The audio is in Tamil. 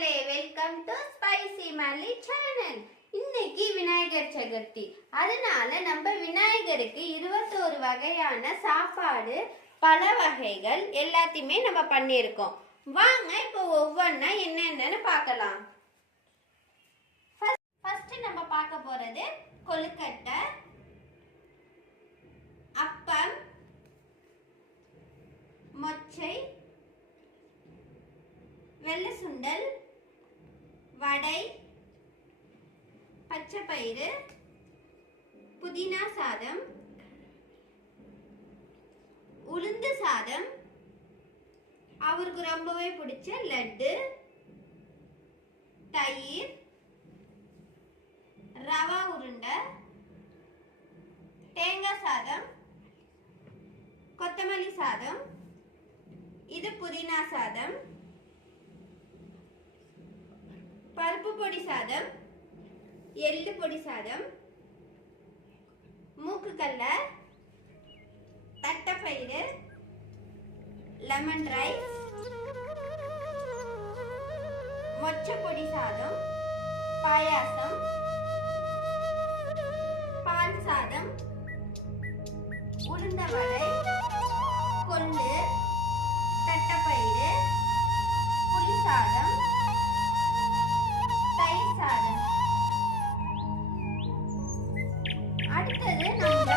மக்களே, வெல்கம் டு ஸ்பைசி மல்லி சேனல். இன்னைக்கு விநாயகர் சதுர்த்தி, அதனால நம்ம விநாயகருக்கு 21 வகையான சாப்பாடு, பல வகைகள் எல்லாத்தையுமே நம்ம பண்ணியிருக்கோம். வாங்க இப்போ ஒவ்வொன்றா என்னென்னு பார்க்கலாம். ஃபர்ஸ்ட் நம்ம பார்க்க போறது கொழுக்கட்டை, அப்பம், மொச்சை, வெள்ளை சுண்டல், வடை, பச்சை பயிறு, புதினா சாதம், உளுந்து சாதம், அவருக்கு ரொம்பவே பிடிச்ச லட்டு, தயிர், ரவா உருண்டை, தேங்காய் சாதம், கொத்தமல்லி சாதம், இது புதினா சாதம், பருப்பு பொடி சாதம், எள்ளு பொடி சாதம், மூக்குக்கல்ல, தட்டைப்பயிறு, லெமன் ரைஸ், மொச்சை பொடி சாதம், பாயாசம், பால் சாதம், உளுந்த வடை, கொள்ளு, தட்டைப்பயிறு, புளி சாதம், தயிர் சாதம். அடுத்தது நம்ம